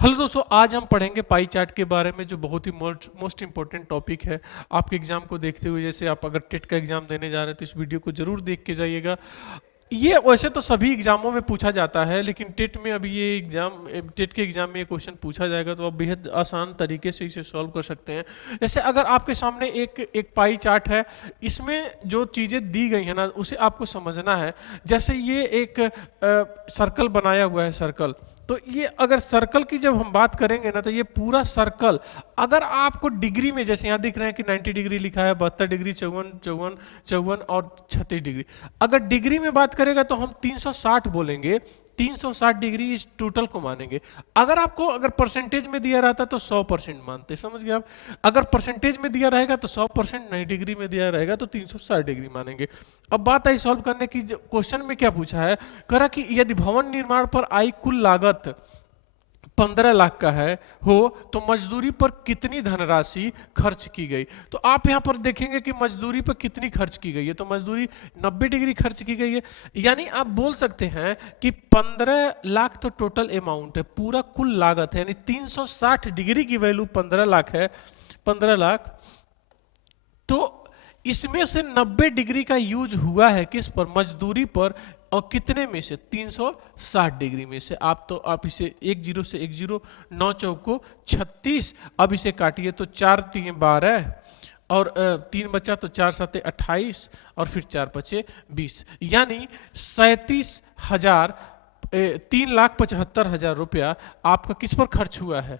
Hello दोस्तों, आज हम पढ़ेंगे पाई चार्ट के बारे में, जो बहुत ही मोस्ट इंपॉर्टेंट टॉपिक है आपके एग्जाम को देखते हुए। जैसे आप अगर टेट का एग्जाम देने जा रहे हैं तो इस वीडियो को जरूर देख के जाइएगा। ये वैसे तो सभी एग्जामों में पूछा जाता है, लेकिन टेट में अभी ये एग्जाम, टेट के एग्जाम में ये क्वेश्चन पूछा जाएगा तो आप बेहद आसान तरीके से इसे सॉल्व कर सकते हैं। जैसे अगर आपके सामने एक एक पाई चार्ट है, इसमें जो चीज़ें दी गई हैं ना उसे आपको समझना है। जैसे ये एक सर्कल बनाया हुआ है, सर्कल। तो ये अगर सर्कल की जब हम बात करेंगे ना, तो ये पूरा सर्कल अगर आपको डिग्री में, जैसे यहाँ दिख रहे हैं कि 90 डिग्री लिखा है, 72 डिग्री, 54 और 36 डिग्री। अगर डिग्री में बात करेगा तो हम 360 बोलेंगे, 360 डिग्री इस टोटल को मानेंगे। अगर परसेंटेज में दिया रहता तो 100% मानते, समझ गए आप। अगर परसेंटेज में दिया रहेगा तो 100%, नहीं डिग्री में दिया रहेगा तो 360 डिग्री मानेंगे। अब बात आई सॉल्व करने की। क्वेश्चन में क्या पूछा है, करा कि यदि भवन निर्माण पर आई कुल लागत 15 लाख का है हो तो मजदूरी पर कितनी धनराशि खर्च की गई। तो आप यहां पर देखेंगे कि मजदूरी पर कितनी खर्च की गई है, तो मजदूरी 90 डिग्री खर्च की गई है। यानी आप बोल सकते हैं कि 15 लाख तो टोटल अमाउंट है, पूरा कुल लागत है। यानी 360 डिग्री की वैल्यू 15 लाख है, 15 लाख। तो इसमें से 90 डिग्री का यूज हुआ है किस पर, मजदूरी पर। और कितने में से, 360 डिग्री में से। आप इसे 1 0 से 1 0, 9 चौको 36। अब इसे काटिए तो 4 3 12 और 3 बचा तो 4 7 28 और फिर 4 5 20। यानी 37,000, 3,75,000 रुपया आपका किस पर खर्च हुआ है,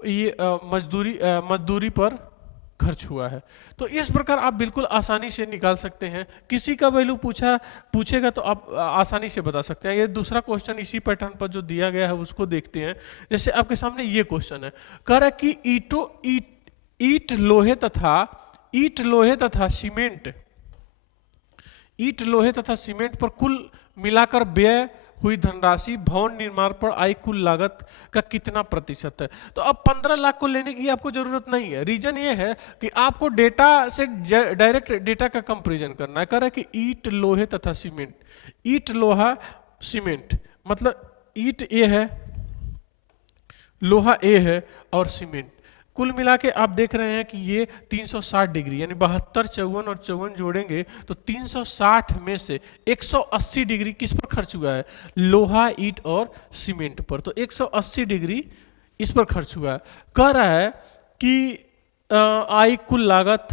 ये मजदूरी पर खर्च हुआ है। तो इस प्रकार आप बिल्कुल आसानी से निकाल सकते हैं। किसी का वैल्यू पूछेगा तो आप आसानी से बता सकते हैं। ये दूसरा क्वेश्चन इसी पैटर्न पर जो दिया गया है उसको देखते हैं। जैसे आपके सामने ये क्वेश्चन है, कह रहा है कि ईट लोहे तथा सीमेंट पर कुल मिलाकर व्यय हुई धनराशि भवन निर्माण पर आई कुल लागत का कितना प्रतिशत है। तो अब 15 लाख को लेने की आपको जरूरत नहीं है। रीजन ये है कि आपको डेटा से डायरेक्ट डेटा का कंपैरिजन करना है। कह रहा है कि ईट लोहे तथा सीमेंट, ईट लोहा सीमेंट, मतलब ईट ए है, लोहा ए है और सीमेंट। कुल मिला के आप देख रहे हैं कि ये 360 डिग्री, यानी 72, 54 और 54 जोड़ेंगे तो 360 में से 180 डिग्री किस पर खर्च हुआ है, लोहा, ईंट और सीमेंट पर। तो 180 डिग्री इस पर खर्च हुआ है। कह रहा है कि आई कुल लागत,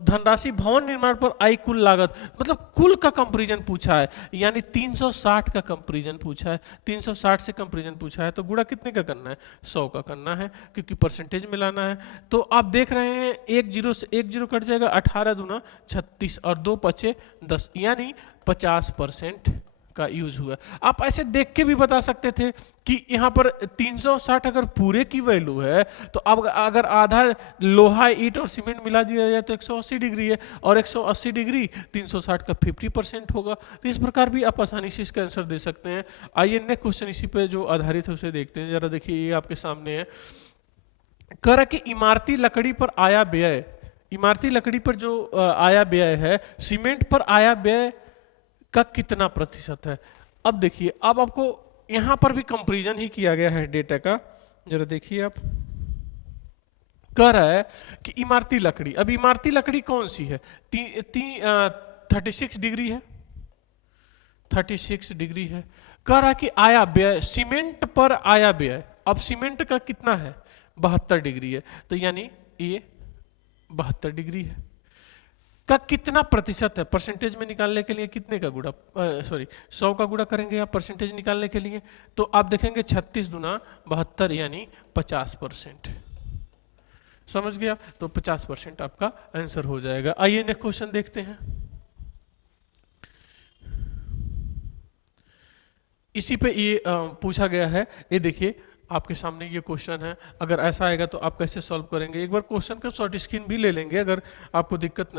धनराशि भवन निर्माण पर आई कुल लागत, मतलब कुल का कंपैरिजन पूछा है। यानी 360 का कंपैरिजन पूछा है, 360 से कंपैरिजन पूछा है। तो गुणा कितने का करना है, 100 का करना है, क्योंकि परसेंटेज में लाना है। तो आप देख रहे हैं 1 0 से 1 0 कट जाएगा, 18 दूना 36 और 2 5 10, यानी 50% का यूज हुआ। आप ऐसे देख के भी बता सकते थे कि यहाँ पर 360 अगर पूरे की वैल्यू है तो अब अगर आधा लोहा, ईंट और सीमेंट मिला दिया जाए तो 180 डिग्री है, और 180 डिग्री 360 का 50% होगा। तो इस प्रकार भी आप आसानी से इसका आंसर दे सकते हैं। आइए नेक्स्ट क्वेश्चन इसी पे जो आधारित है उसे देखते हैं। जरा देखिए, ये आपके सामने है। कह रहा कि इमारती लकड़ी पर आया व्यय, इमारती लकड़ी पर जो आया व्यय है, सीमेंट पर आया व्यय का कितना प्रतिशत है। अब देखिए, अब आपको यहां पर भी कंपैरिजन ही किया गया है डेटा का। जरा देखिए, आप कह रहा है कि इमारती लकड़ी, अब इमारती लकड़ी कौन सी है, 36 डिग्री है, 36 डिग्री है। कह रहा है कि आया व्यय, सीमेंट पर आया व्यय, अब सीमेंट का कितना है, 72 डिग्री है। तो यानी ये 72 डिग्री है का कितना प्रतिशत है। परसेंटेज में निकालने के लिए कितने का गुणा, 100 का गुणा करेंगे आप परसेंटेज निकालने के लिए। तो आप देखेंगे 36 दूना 72, यानी 50%। समझ गया, तो 50% आपका आंसर हो जाएगा। आइए नेक्स्ट क्वेश्चन देखते हैं। इसी पे ये पूछा गया है। ये देखिए आपके सामने ये क्वेश्चन है। अगर ऐसा आएगा तो आप कैसे सॉल्व करेंगे, एक बार क्वेश्चन का शॉर्ट स्क्रीन भी ले लेंगे अगर आपको दिक्कत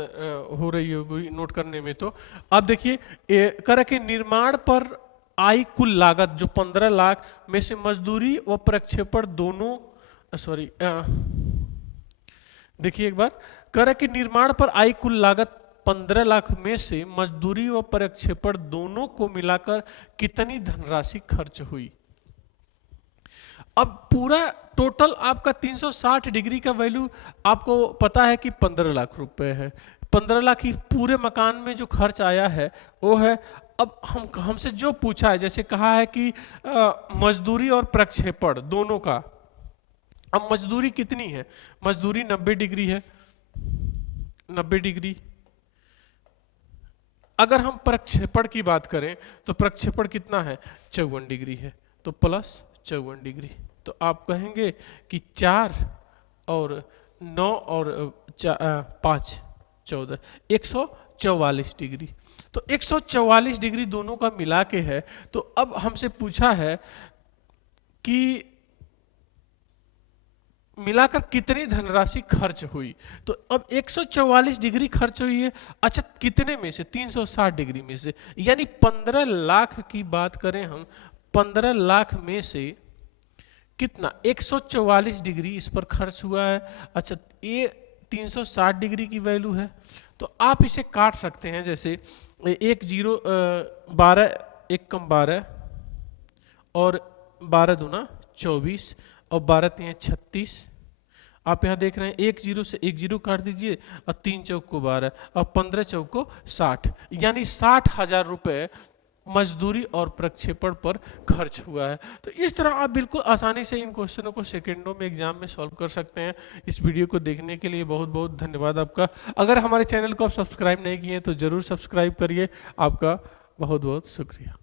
हो रही होगी नोट करने में। तो आप देखिए, कर के निर्माण पर आई कुल लागत जो 15 लाख में से मजदूरी व प्रक्षेपण दोनों, देखिए एक बार, कर के निर्माण पर आई कुल लागत 15 लाख में से मजदूरी व प्रक्षेपण दोनों को मिलाकर कितनी धनराशि खर्च हुई। अब पूरा टोटल आपका 360 डिग्री का वैल्यू आपको पता है कि 15 लाख रुपए है। 15 लाख ही पूरे मकान में जो खर्च आया है वो है। अब हमसे जो पूछा है, जैसे कहा है कि मजदूरी और प्रक्षेपण दोनों का। अब मजदूरी कितनी है? मजदूरी 90 डिग्री है, 90 डिग्री। अगर हम प्रक्षेपण की बात करें तो प्रक्षेपण कितना है? 54 डिग्री है, तो प्लस 54 डिग्री। तो आप कहेंगे कि 4 और 9 और 5 14, 144 डिग्री। तो 144 डिग्री दोनों का मिला के है। तो अब हमसे पूछा है कि मिलाकर कितनी धनराशि खर्च हुई। तो अब 144 डिग्री खर्च हुई है। अच्छा, कितने में से? 360 डिग्री में से, यानी 15 लाख की बात करें हम, 15 लाख में से कितना? 144 डिग्री इस पर खर्च हुआ है। अच्छा, ये 360 डिग्री की वैल्यू है, तो आप इसे काट सकते हैं। जैसे 1 0 12 1 कम 12 और 12 दूना 24 और 12 3 36। आप यहाँ देख रहे हैं 1 0 से 1 0 काट दीजिए और 3 चौक को 12 और 15 चौक को 60, यानी 60,000 रुपये मजदूरी और प्रक्षेपण पर खर्च हुआ है। तो इस तरह आप बिल्कुल आसानी से इन क्वेश्चनों को सेकंडों में एग्जाम में सॉल्व कर सकते हैं। इस वीडियो को देखने के लिए बहुत बहुत धन्यवाद आपका। अगर हमारे चैनल को आप सब्सक्राइब नहीं किए तो ज़रूर सब्सक्राइब करिए। आपका बहुत बहुत शुक्रिया।